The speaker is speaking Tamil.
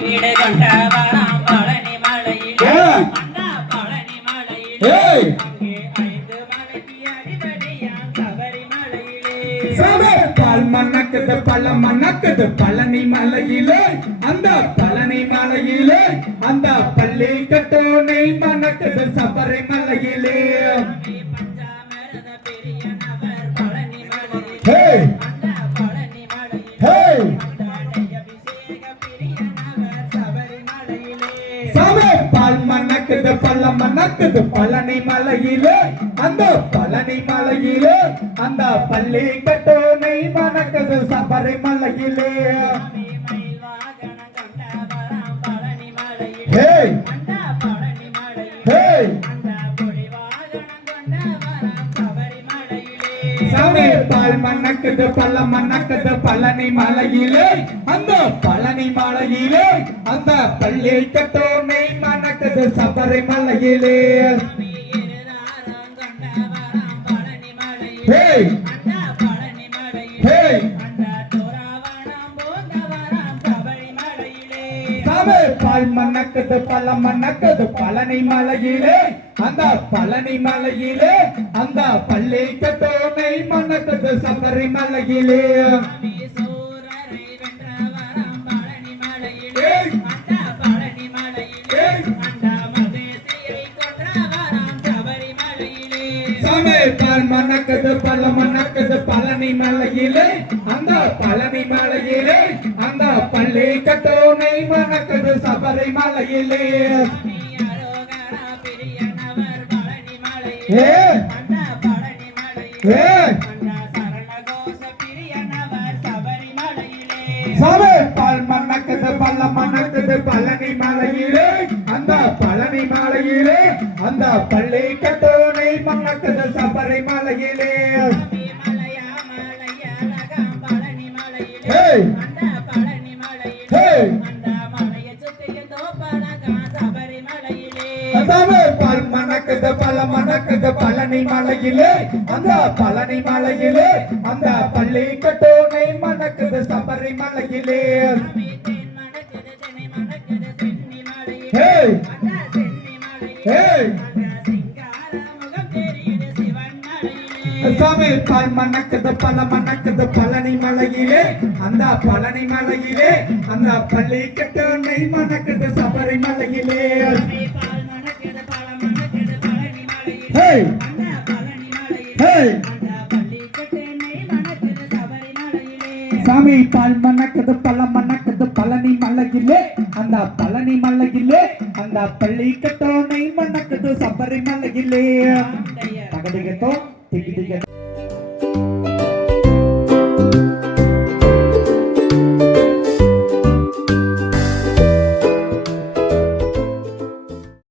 வீடு கொண்டவராம் பழனி மலையிலே அந்த பழனி மலையிலே அங்கே 5 மலைக்கு அதிபதியாம் சபரிமலையிலே பால் மணக்குது பழம் மணக்குது பழனி மலையிலே அந்த பழனி மலையிலே அந்த பள்ளி கட்டோனை மணக்குது சபரிமலையிலே பஞ்சாமிரத பெரியனவர் பழனி மலையிலே அந்த பழனி மலையிலே பால் மணக்குது பழம் மணக்குது பழனி மலையிலே அந்த பழனி மலையிலே அந்த பள்ளி கட்டோனை மணக்குது சபரிமலையிலே பால் மணக்குது பழம் மணக்குது பழனி மலையிலே அந்த பழனி மலையிலே அந்த பள்ளி கட்டோனை மணக்குது சபரிமலையிலே பால் மணக்குது பழம் மணக்குது பழனி மலையிலே அந்த பழனி மலையிலே அந்த பள்ளி கட்டோனை மணக்குது சபரிமலையிலே பால் மணக்குது பழம் மணக்குது பழனி மலையிலே அந்த பழனி மலையிலே அந்த பள்ளி கட்டோனை மணக்குது சபரிமலையிலே பால் மணக்குது பழம் மணக்குது பழனி மலையிலே அந்த பழனி மலையிலே அந்த பள்ளி கட்டோனை மணக்குது சபரிமலையிலே பால் மணக்குது பழம் மணக்குது பழனி மலையிலே அந்த பழனி மலையிலே அந்த பள்ளி கட்டோனை மணக்குது சபரிமலையிலே பால் மணக்குது பழம் மணக்குது பழனி மலையிலே அந்த பழனி மலையிலே அந்த பள்ளி கட்டோனை மணக்குது சபரிமலையிலே சாமி பால் மணக்குது பழம் மணக்குது பழனி மலையிலே அந்த பழனி மலையிலே அந்த பள்ளி கட்டோனை மணக்குது சபரிமலையிலே தகதிகத்தோ திகிதிக